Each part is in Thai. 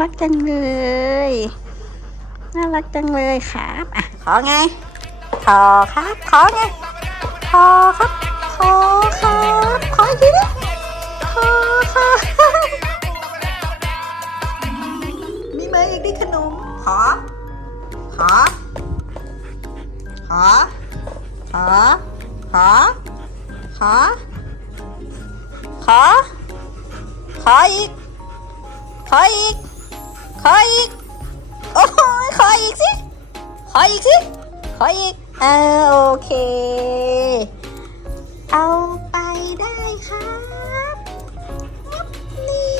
รักจังเลย น่ารักจังเลยครับอะขอไง ขอครับ ขอไง ขอครับ ขอครับขออีกทีดิขอครับมีไหมอีกดิขนม ขอ ขอ ขอ ขอ ขอ ขอ ขอ ขออีกขออีก ขออีก โอ้ยขออีกสิ ขออีกสิ ขออีกเออโอเค เอาไปได้ครับนี่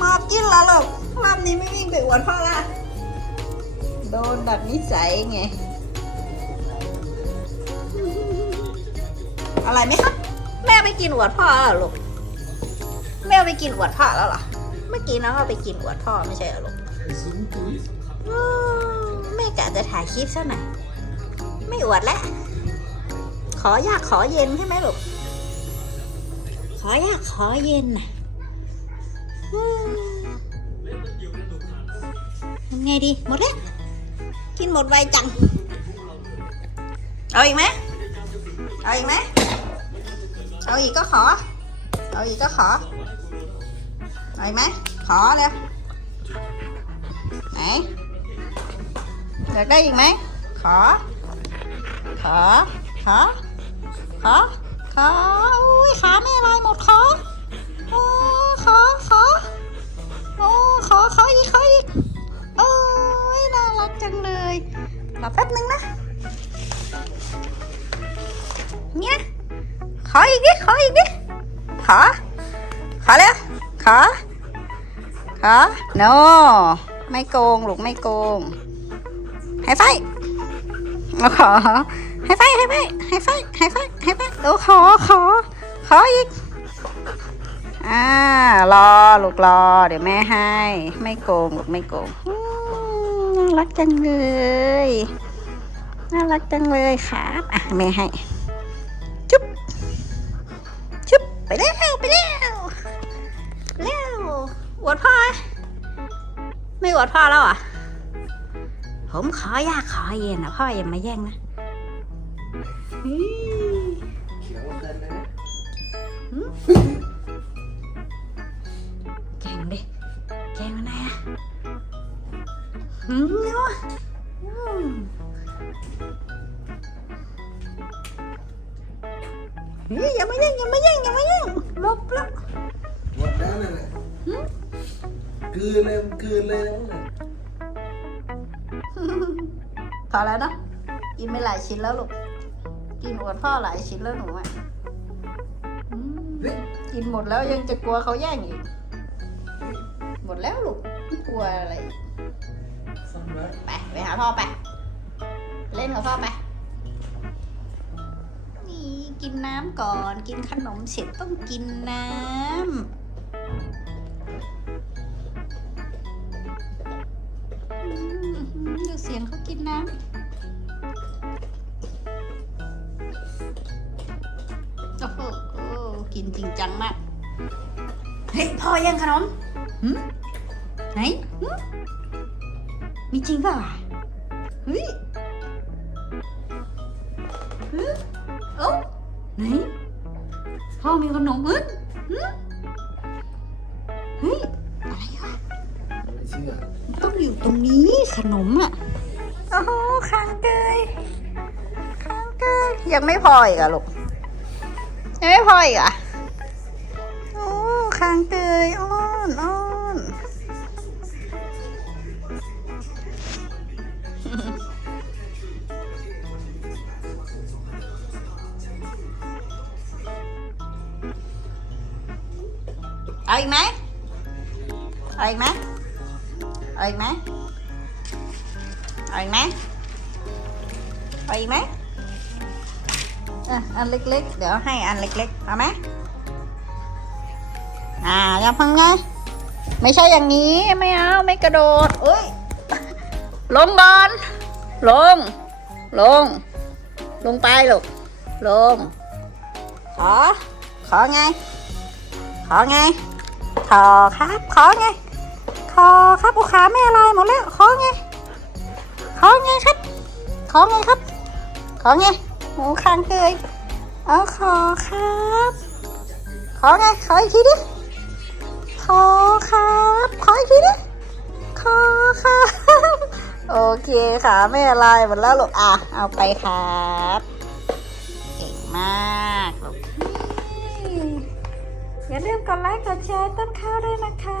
มอบกินแล้วหรอกรอบนี้ไม่วิ่งไปอวดพ่อละ โดนแบบนิสัยไง อะไรไหมครับ แม่ไปกินอวดพ่อแล้วหรอลูก แม่ไปกินอวดพ่อแล้วเหรอ เมื่อกี้น้องเอาไปกินอวดพ่อไม่ใช่เหรอลูกแม่กะจะถ่ายคลิปซะหน่อยไม่อวดแล้วขอยากขอเย็นใช่ไหมลูกขอยากขอเย็นนะทำไงดีหมดแล้วกินหมดไวจัง เอาอีกไหมเอาอีกไหมเอาอีกก็ขอ เอาอีกก็ขอ เอาอีกไหม ขอเลยไหนอยากได้อีกไหม ขอ ขอ ขอ ขอ ขอ อุ้ยขาไม่อะไรหมดขอโอ้ขอ ขอ โอ้ขอ ขออีก ขออีก โอ้ยน่ารักจังเลยรอแป๊บนึงนะ เนี่ยขออีกดิ ขออีกดิ ขอ ขอแล้ว ขอ ขอ no ไม่โกงลูกไม่โกงให้ไฟมาขอให้ไฟให้ไฟให้ไฟให้ไฟให้ไฟโอ้ขอขอ ขออีก อ่ารอลูกรอ เดี๋ยวแม่ให้ ไม่โกงลูกไม่โกงน่ารักจังเลย น่ารักจังเลยครับ อะแม่ให้ จุ๊บชุบไปแล้ว ไปแล้ว ไปแล้ว อวดพ่อไมไม่อวดพ่อแล้วอะ ผมขอยากขอเย็นนะพ่ออย่ามาแย่งนะอื้อเขียวเหมือนกันนะแกงดิแกงอะไรอะหืมเนาะอืมเฮ้ยอย่ามาแย่งอย่ามาแย่งอย่ามาแย่งลบแล้วหมดแล้วนั่นแหละ กลืนเลยมันกลืนเลยนะนั่นน่ะพอแล้วเนาะกินไปหลายชิ้นแล้วลูก กินอวดพ่อหลายชิ้นแล้วหนูอะอืมเฮ้ยกินหมดแล้วยังจะกลัวเขาแย่งอีก หมดแล้วลูกไม่กลัวอะไรอีกสั่งไว้ไปไปหาพ่อไป เล่นกับพ่อไป นี่กินน้ำก่อน กินขนมเสร็จต้องกินน้ำ ยงเขากินน้ำโอ้โหโอ้กินจริงจังมาก เฮ้ยพ่อยังขนมหืมไหนหืมมีจริงเปล่าอะเฮ้ยหืมเอ้าไหนพ่อมีขนมมั้ยหืมเฮ้ยอะไรวะไม่เชื่อต้องอยู่ตรงนี้ขนมอะโอ้โหค้างเกยค้างเกยยังไม่พออีกอะลูกยังไม่พออีกอะโอ้ค้างเกยอ้อนอ้อนเอาอีกไหมเอาอีกไหมเอาอีกไหม เอาอีกไหมเอาอีกไหมอะอันเล็กๆ เดี๋ยวให้อันเล็กๆเอาไหมอ่าอย่าพังไงไม่ใช่อย่างนี้ไม่เอาไม่กระโดดเอ้ยลงก่อนลง ลง ลงไปลูกลง ขอ ขอไง ขอไง ขอครับ ขอไง ขอครับโอ้ขาไม่อะไรหมดแล้ว ขอไง อไงครับ ขอไงครับ ขอไงหมูคางเกยเอาขอครับ ขอไงขออีกทีดิ ขอครับ ขออีกทีดิ ขอครับ โอเคขาไม่อะไรหมดแล้วลูกอะ เอาไปครับ เก่งมากลูกอย่าลืมกดไลค์กดแชร์ต้นข้าวด้วยนะคะ